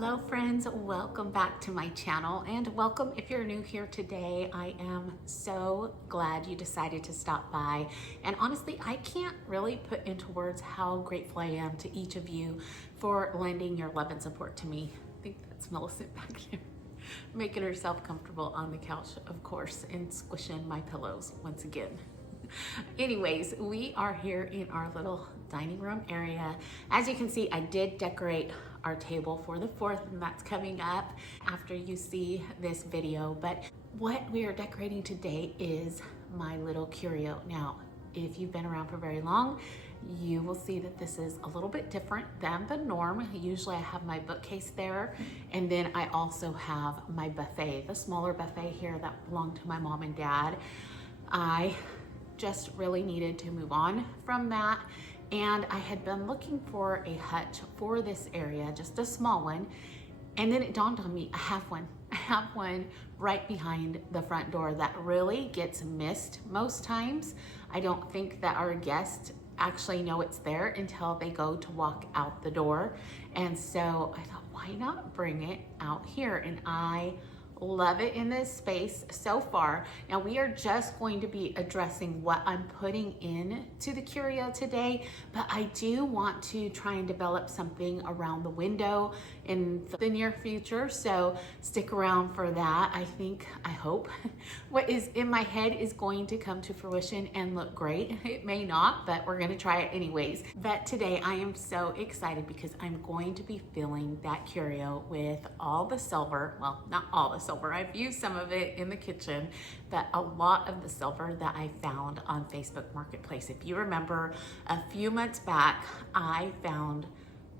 Hello friends, welcome back to my channel and welcome if you're new here today. I am so glad you decided to stop by, and honestly I can't really put into words how grateful I am to each of you for lending your love and support to me. I think that's Millicent back here making herself comfortable on the couch, of course, and squishing my pillows once again. Anyways, we are here in our little dining room area. As you can see, I did decorate our table for the 4th, and that's coming up after you see this video. But what we are decorating today is my little curio. Now, if you've been around for very long, you will see that this is a little bit different than the norm. Usually I have my bookcase there, and then I also have my buffet, the smaller buffet here that belonged to my mom and dad. I just really needed to move on from that, and I had been looking for a hutch for this area, just a small one, and then it dawned on me, I have one right behind the front door that really gets missed most times. I don't think that our guests actually know it's there until they go to walk out the door, and so I thought, why not bring it out here? And I love it in this space so far. Now we are just going to be addressing what I'm putting in to the curio today, but I do want to try and develop something around the window in the near future, so stick around for that. I hope what is in my head is going to come to fruition and look great. It may not, but we're gonna try it anyways. But today I am so excited because I'm going to be filling that curio with all the silver. Well, not all the silver. I've used some of it in the kitchen, but a lot of the silver that I found on Facebook Marketplace. If you remember, a few months back, I found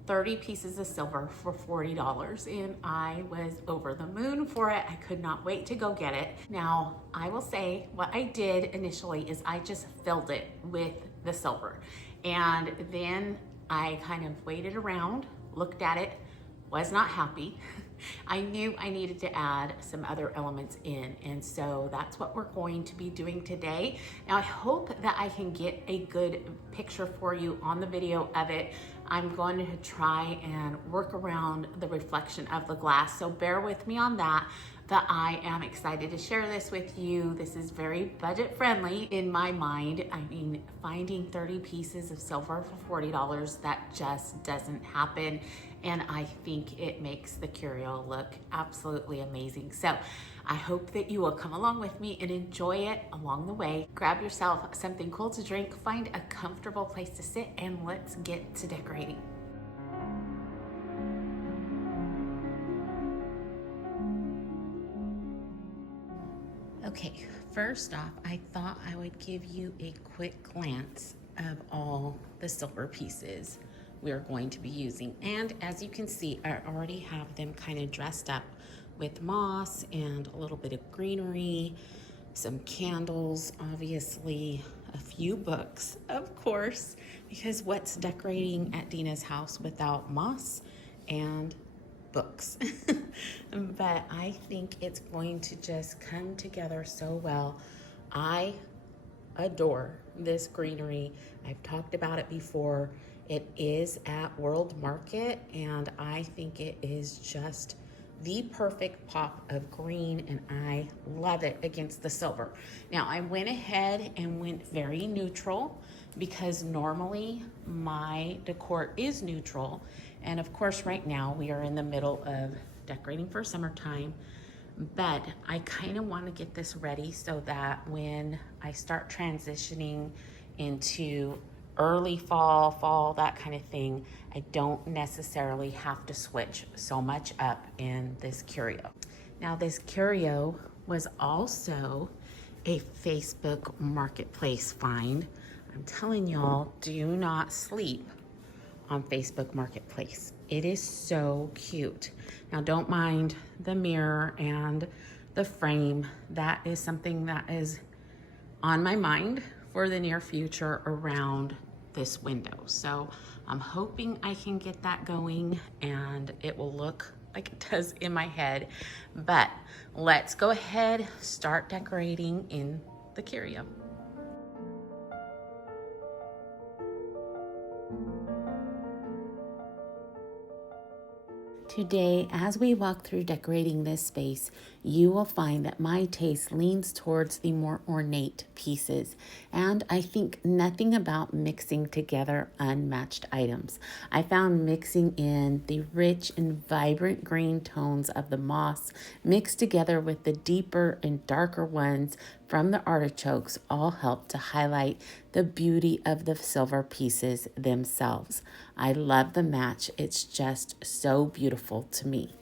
30 pieces of silver for $40, and I was over the moon for it. I could not wait to go get it. Now, I will say what I did initially is I just filled it with the silver, and then I kind of waited around, looked at it, was not happy. I knew I needed to add some other elements in, and so that's what we're going to be doing today. Now I hope that I can get a good picture for you on the video of it. I'm going to try and work around the reflection of the glass, so bear with me on that. But I am excited to share this with you. This is very budget friendly in my mind. I mean, finding 30 pieces of silver for $40, that just doesn't happen. And I think it makes the curio look absolutely amazing. So I hope that you will come along with me and enjoy it along the way. Grab yourself something cool to drink, find a comfortable place to sit, and let's get to decorating. Okay, first off, I thought I would give you a quick glance of all the silver pieces we're going to be using. And as you can see, I already have them kind of dressed up with moss and a little bit of greenery, some candles, obviously a few books, of course, because what's decorating at Dina's house without moss and books? But I think it's going to just come together so well. I adore this greenery. I've talked about it before. It is at World Market, and I think it is just the perfect pop of green, and I love it against the silver. Now I went ahead and went very neutral because normally my decor is neutral, and of course right now we are in the middle of decorating for summertime, but I kind of want to get this ready so that when I start transitioning into early fall, that kind of thing, I don't necessarily have to switch so much up in this curio. Now this curio was also a Facebook Marketplace find. I'm telling y'all, do not sleep on Facebook Marketplace. It is so cute. Now don't mind the mirror and the frame. That is something that is on my mind for the near future around this window. So I'm hoping I can get that going and it will look like it does in my head. But let's go ahead, start decorating in the curio. Today, as we walk through decorating this space, you will find that my taste leans towards the more ornate pieces, and I think nothing about mixing together unmatched items. I found mixing in the rich and vibrant green tones of the moss mixed together with the deeper and darker ones from the artichokes all help to highlight the beauty of the silver pieces themselves. I love the match. It's just so beautiful to me.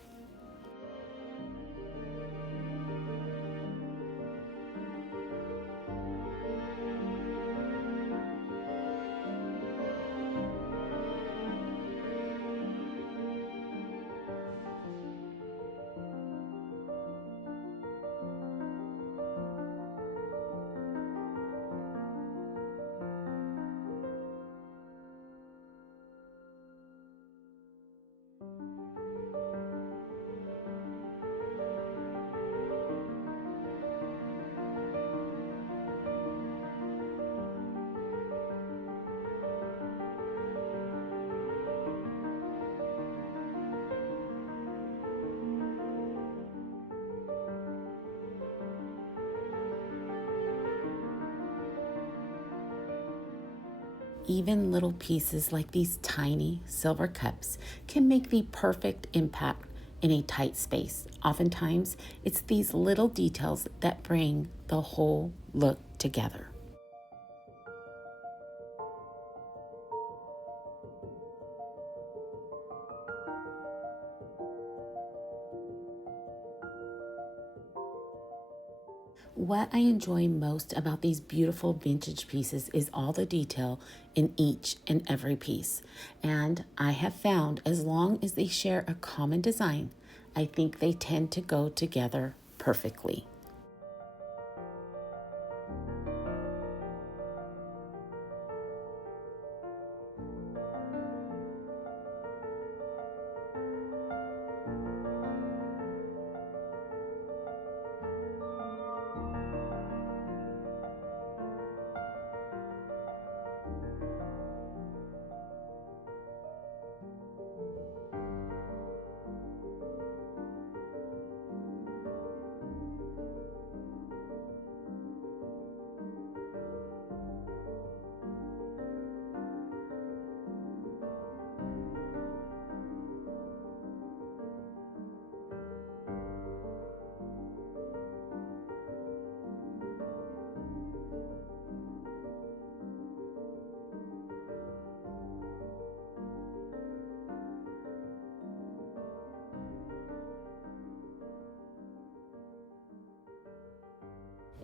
Even little pieces like these tiny silver cups can make the perfect impact in a tight space. Oftentimes, it's these little details that bring the whole look together. What I enjoy most about these beautiful vintage pieces is all the detail in each and every piece. And I have found as long as they share a common design, I think they tend to go together perfectly.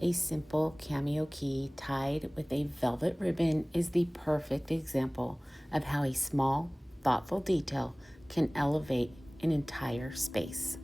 A simple cameo key tied with a velvet ribbon is the perfect example of how a small, thoughtful detail can elevate an entire space.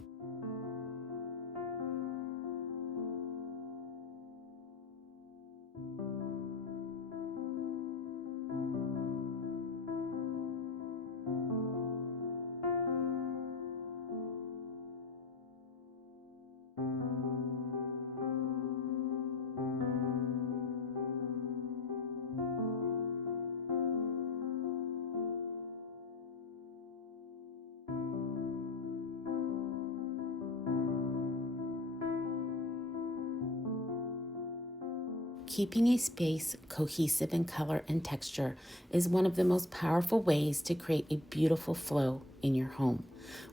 Keeping a space cohesive in color and texture is one of the most powerful ways to create a beautiful flow in your home.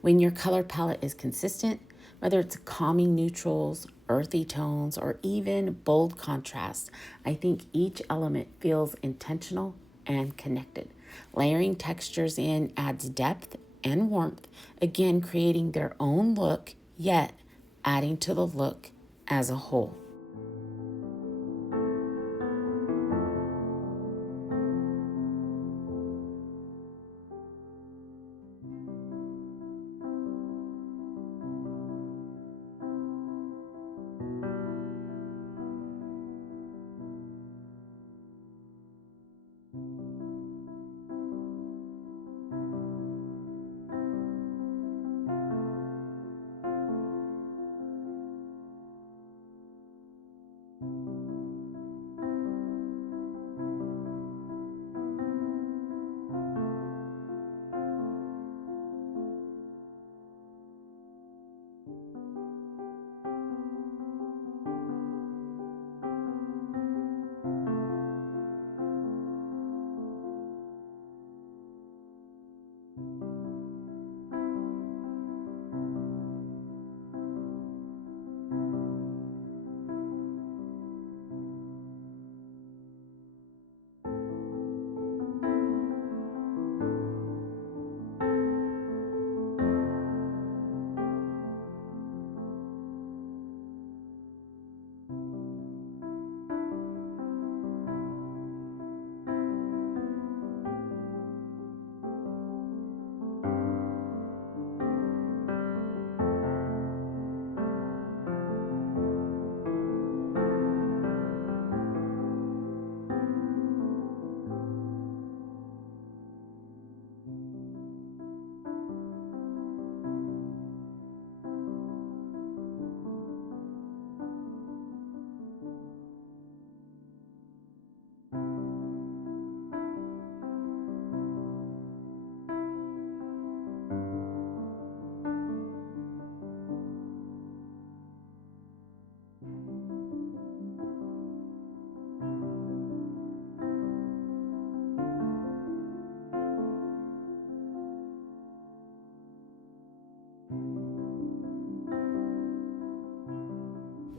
When your color palette is consistent, whether it's calming neutrals, earthy tones, or even bold contrasts, I think each element feels intentional and connected. Layering textures in adds depth and warmth, again creating their own look, yet adding to the look as a whole.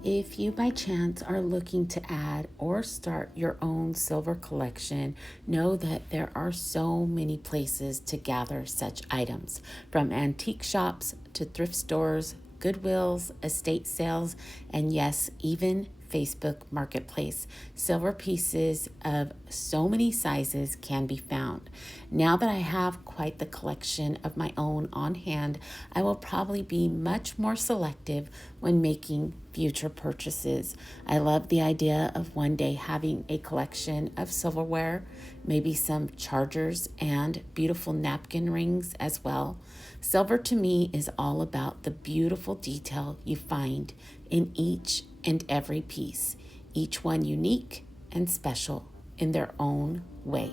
If you by chance are looking to add or start your own silver collection, know that there are so many places to gather such items, from antique shops to thrift stores, Goodwills, estate sales, and yes, even Facebook Marketplace. Silver pieces of so many sizes can be found. Now that I have quite the collection of my own on hand, I will probably be much more selective when making future purchases. I love the idea of one day having a collection of silverware, maybe some chargers and beautiful napkin rings as well. Silver to me is all about the beautiful detail you find in each and every piece, each one unique and special in their own way.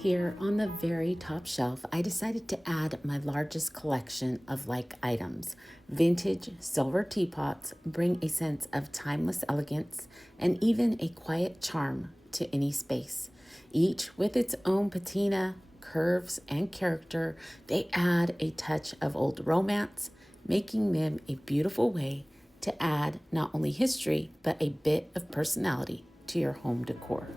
Here on the very top shelf, I decided to add my largest collection of like items. Vintage silver teapots bring a sense of timeless elegance and even a quiet charm to any space. Each with its own patina, curves, and character, they add a touch of old romance, making them a beautiful way to add not only history, but a bit of personality to your home decor.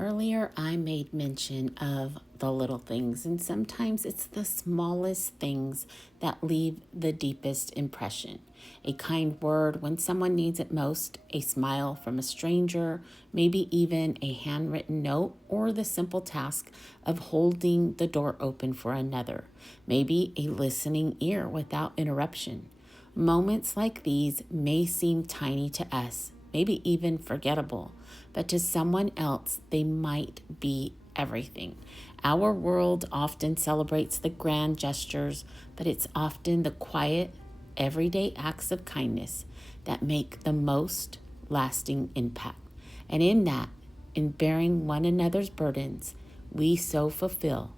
Earlier, I made mention of the little things, and sometimes it's the smallest things that leave the deepest impression. A kind word when someone needs it most, a smile from a stranger, maybe even a handwritten note, or the simple task of holding the door open for another, maybe a listening ear without interruption. Moments like these may seem tiny to us, maybe even forgettable, but to someone else, they might be everything. Our world often celebrates the grand gestures, but it's often the quiet, everyday acts of kindness that make the most lasting impact. And in that, in bearing one another's burdens, we so fulfill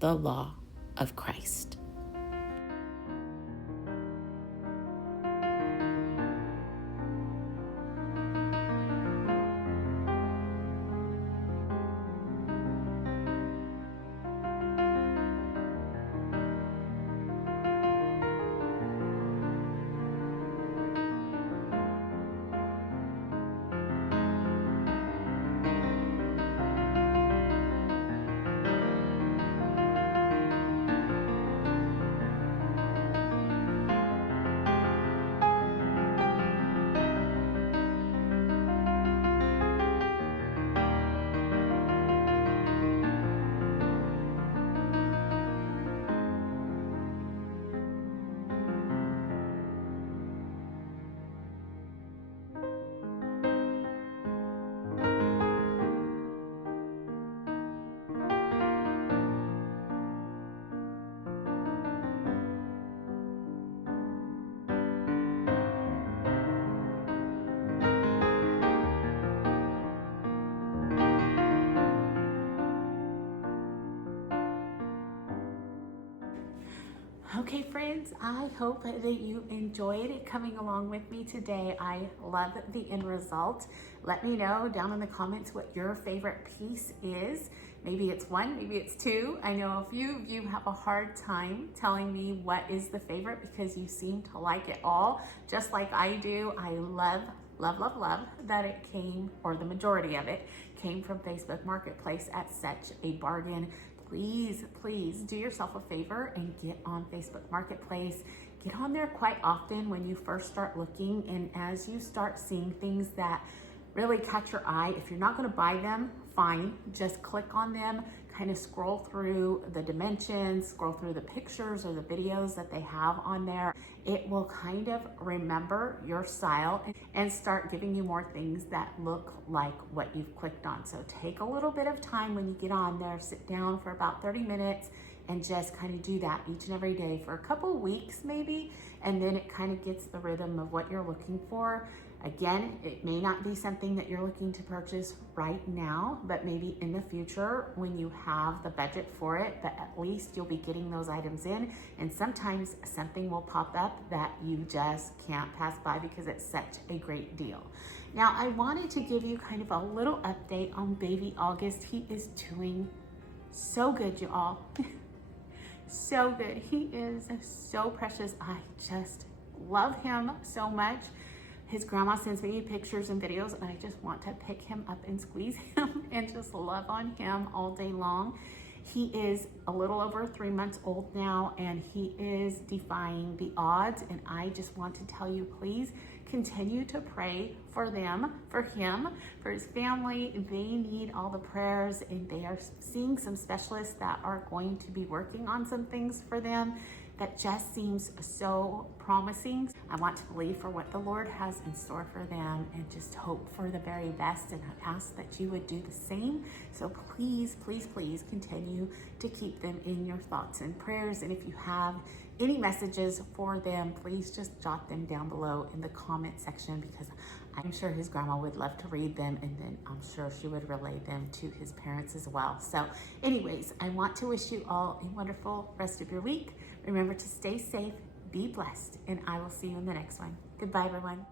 the law of Christ. Okay, friends, I hope that you enjoyed coming along with me today. I love the end result. Let me know down in the comments what your favorite piece is. Maybe it's one, maybe it's two. I know a few of you have a hard time telling me what is the favorite because you seem to like it all, just like I do. I love that it came, or the majority of it, came from Facebook Marketplace at such a bargain. Please do yourself a favor and get on Facebook Marketplace. Get on there quite often when you first start looking, and as you start seeing things that really catch your eye, if you're not going to buy them, fine, just click on them, kind of scroll through the dimensions, scroll through the pictures or the videos that they have on there. It will kind of remember your style and start giving you more things that look like what you've clicked on. So take a little bit of time when you get on there, sit down for about 30 minutes and just kind of do that each and every day for a couple weeks maybe, and then it kind of gets the rhythm of what you're looking for. Again, it may not be something that you're looking to purchase right now, but maybe in the future when you have the budget for it, but at least you'll be getting those items in, and sometimes something will pop up that you just can't pass by because it's such a great deal. Now, I wanted to give you kind of a little update on baby August. He is doing so good, you all. So good. He is so precious. I just love him so much. His grandma sends me pictures and videos, and I just want to pick him up and squeeze him and just love on him all day long. He is a little over 3 months old now, and he is defying the odds. And I just want to tell you, please continue to pray for them, for him, for his family. They need all the prayers, and they are seeing some specialists that are going to be working on some things for them that just seems so promising. I want to believe for what the Lord has in store for them and just hope for the very best, and I ask that you would do the same. So please continue to keep them in your thoughts and prayers. And if you have any messages for them, please just jot them down below in the comment section, because I'm sure his grandma would love to read them, and then I'm sure she would relay them to his parents as well. So anyways, I want to wish you all a wonderful rest of your week. Remember to stay safe, be blessed, and I will see you in the next one. Goodbye, everyone.